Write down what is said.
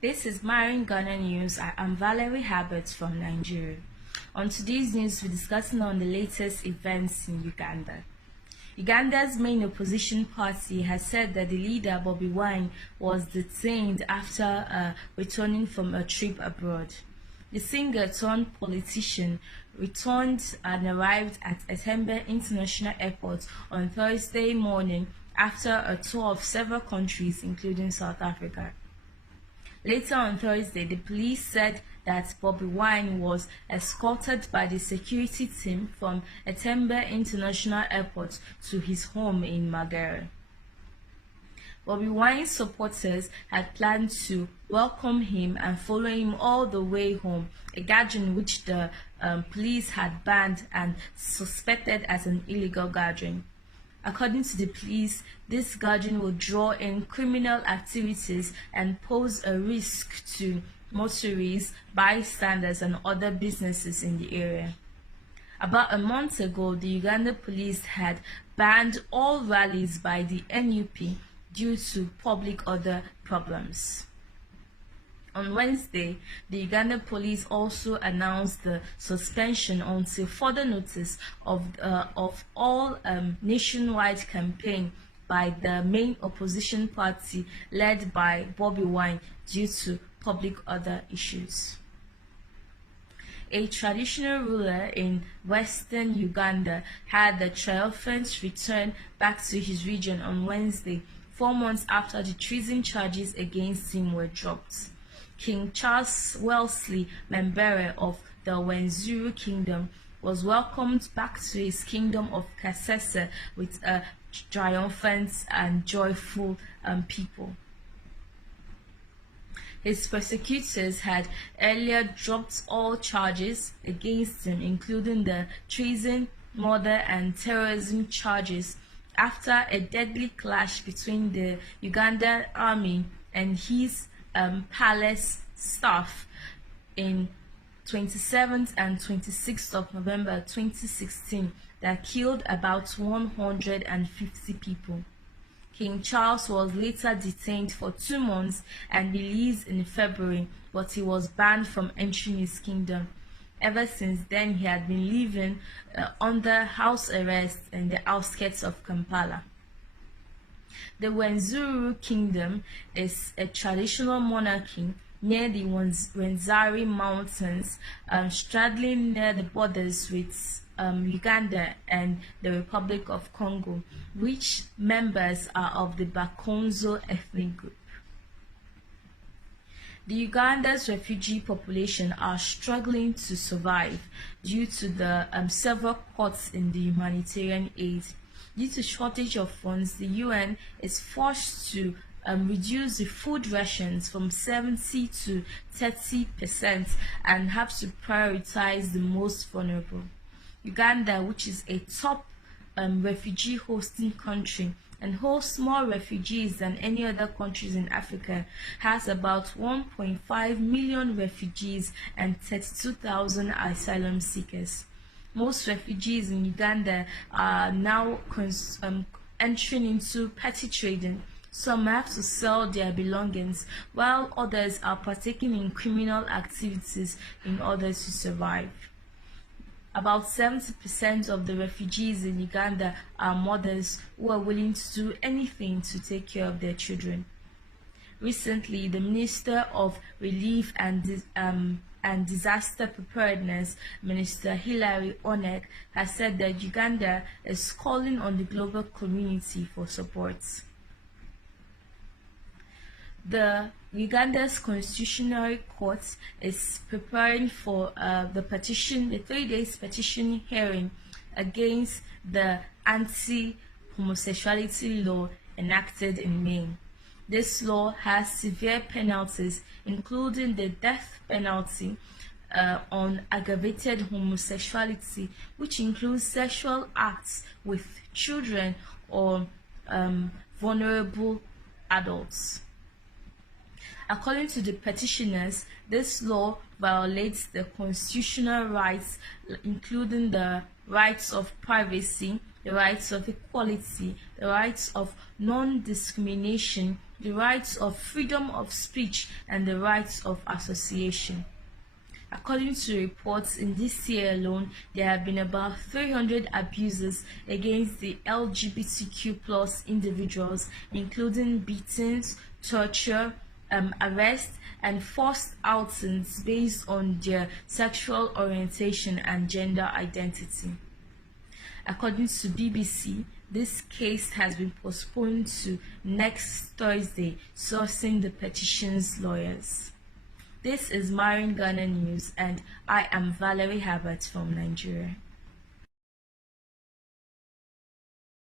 This is Marine Ghana News. I am Valerie Habert from Nigeria. On today's news, we're discussing on the latest events in Uganda. Uganda's main opposition party has said that the leader, Bobi Wine, was detained after returning from a trip abroad. The singer-turned-politician returned and arrived at Mumbere International Airport on Thursday morning after a tour of several countries, including South Africa. Later on Thursday, the police said that Bobi Wine was escorted by the security team from Mumbere International Airport to his home in Mumbere. Bobi Wine's supporters had planned to welcome him and follow him all the way home, a gathering which the police had banned and suspected as an illegal gathering. According to the police, this gathering will draw in criminal activities and pose a risk to motorists, bystanders, and other businesses in the area. About a month ago, the Uganda police had banned all rallies by the NUP due to public order problems. On Wednesday, the Uganda police also announced the suspension until further notice of all nationwide campaign by the main opposition party led by Bobi Wine due to public order issues. A traditional ruler in western Uganda had the triumphant return back to his region on Wednesday, 4 months after the treason charges against him were dropped. King Charles Wesley Mumbere of the Rwenzururu kingdom was welcomed back to his kingdom of Kasese with a triumphant and joyful people. His persecutors had earlier dropped all charges against him, including the treason, murder, and terrorism charges, after a deadly clash between the Ugandan army and his palace staff in 27th and 26th of November 2016 that killed about 150 people. King Charles was later detained for 2 months and released in February, but he was banned from entering his kingdom. Ever since then, he had been living under house arrest in the outskirts of Kampala. The Rwenzururu kingdom is a traditional monarchy near the Rwenzururu mountains, straddling near the borders with Uganda and the Republic of Congo, which members are of the Bakonzo ethnic group. The Uganda's refugee population are struggling to survive due to the several cuts in the humanitarian aid. Due to shortage of funds, the UN is forced to reduce the food rations from 70 to 30% and have to prioritize the most vulnerable. Uganda, which is a top refugee hosting country and hosts more refugees than any other countries in Africa, has about 1.5 million refugees and 32,000 asylum seekers. Most refugees in Uganda are now entering into petty trading. Some have to sell their belongings, while others are partaking in criminal activities in order to survive. About 70% of the refugees in Uganda are mothers who are willing to do anything to take care of their children. Recently, the Minister of Relief and Disaster Preparedness, Minister Hilary Onek, has said that Uganda is calling on the global community for support. The Uganda's Constitutional Court is preparing for the 3-day petition hearing against the anti-homosexuality law enacted in May. This law has severe penalties, including the death penalty on aggravated homosexuality, which includes sexual acts with children or vulnerable adults. According to the petitioners, this law violates the constitutional rights, including the rights of privacy, the rights of equality, the rights of non-discrimination, the rights of freedom of speech and the rights of association. According to reports, in this year alone, there have been about 300 abuses against the LGBTQ+ individuals, including beatings, torture, arrest, and forced outings based on their sexual orientation and gender identity. According to BBC, this case has been postponed to next Thursday, sourcing the petition's lawyers. This is Marin Ghana News, and I am Valerie Herbert from Nigeria.